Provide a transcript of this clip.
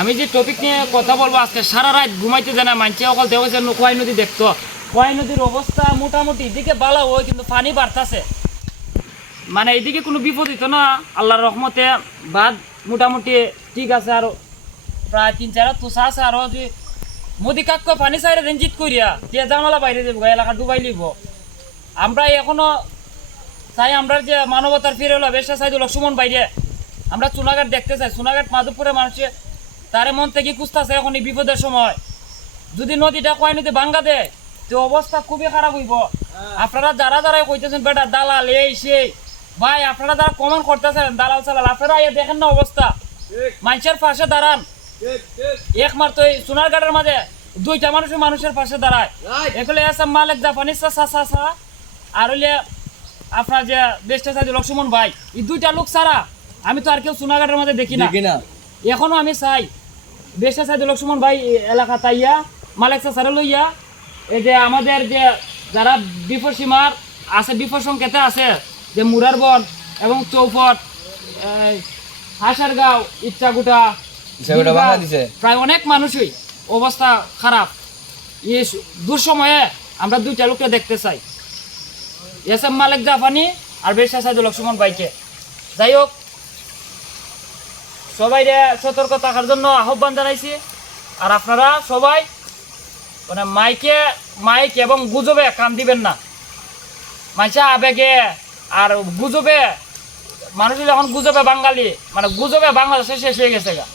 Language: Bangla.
আমি যে টপিক নিয়ে কথা বলব আজকে সারা রাত ঘুমাইতে জানা মানছে অকল দেখছে খোয়াই নদী দেখতো। খোয়াই নদীর অবস্থা মোটামুটি এদিকে ভালো হয়, কিন্তু পানি বাড়তাছে। মানে এদিকে কোনো বিপদ হইতো না, আল্লাহর রহমতে বাদ মোটামুটি ঠিক আছে, আর প্রায় তিন চার তুষা আছে, আরও যে মোদি কাক পানি চাইরে রঞ্জিত করিয়া তিয়া জামালা বাইরে যাব এলাকা ডুবাই লিব আমরা এখনও চাই আমরা যে মানবতার ফিরে হলো, বেশা সাইদুল সুমন বাইরে আমরা চুনাঘাট দেখতে চাই। চুনাঘাট মাধবপুরে মানুষে তার মন থেকে কুস্তাছে এখন এই বিপদের সময়। যদি নদীটা কয় নদী ভাঙ্গা দেয় তো অবস্থা খুবই খারাপ হইব। আপনারা যারা যারা কইতেছেন বেটা দালাল এই সেই। ভাই আপনারা যারা কমেন্ট করতেছেন দালাল সালাল আপনারা ইয়ে দেখেন না অবস্থা। মানুষের পাশে দাঁড়ান। এক মার তো এই সোনারঘাটের মাঝে দুইটা মানুষের মানুষের পাশে দাঁড়ায়। এগুলো আছে মালিক জাপানি সা সা সা সা। আর হইলে আপনার যে দেশটা চাই লক্ষ্মণ ভাই এই দুইটা লোক ছাড়া আমি তো আর কেউ সোনাঘাটের মধ্যে দেখি না। এখনও আমি চাই। দেশটা চাই লক্ষ্মণ ভাই এলাকা তাইয়া মালিক সারে লইয়া এই যে আমাদের যে যারা বিপদ সীমার আছে বিপদ সংকেতে আছে যে মুরার বন এবং চৌপট হাসারগাঁও ইচ্ছাগুটা ইচ্ছাগুটা প্রায় অনেক মানুষই অবস্থা খারাপ। এই দুঃসময়ে আমরা দুইটা লোককে দেখতে চাই। এস এম মালিক জাফানি আর বেশা সাইদুল লক্ষ্মণ ভাইকে। যাই হোক সবাই সতর্ক থাকার জন্য আহ্বান জানাইছি। আর আপনারা সবাই মানে মাইকে, মাইক এবং গুজবে কান দিবেন না। মাইসা আবেগে আর গুজবে, মানুষ যখন গুজবে বাঙালি মানে গুজবে বাংলাদেশে শেষ হয়ে গেছে গা।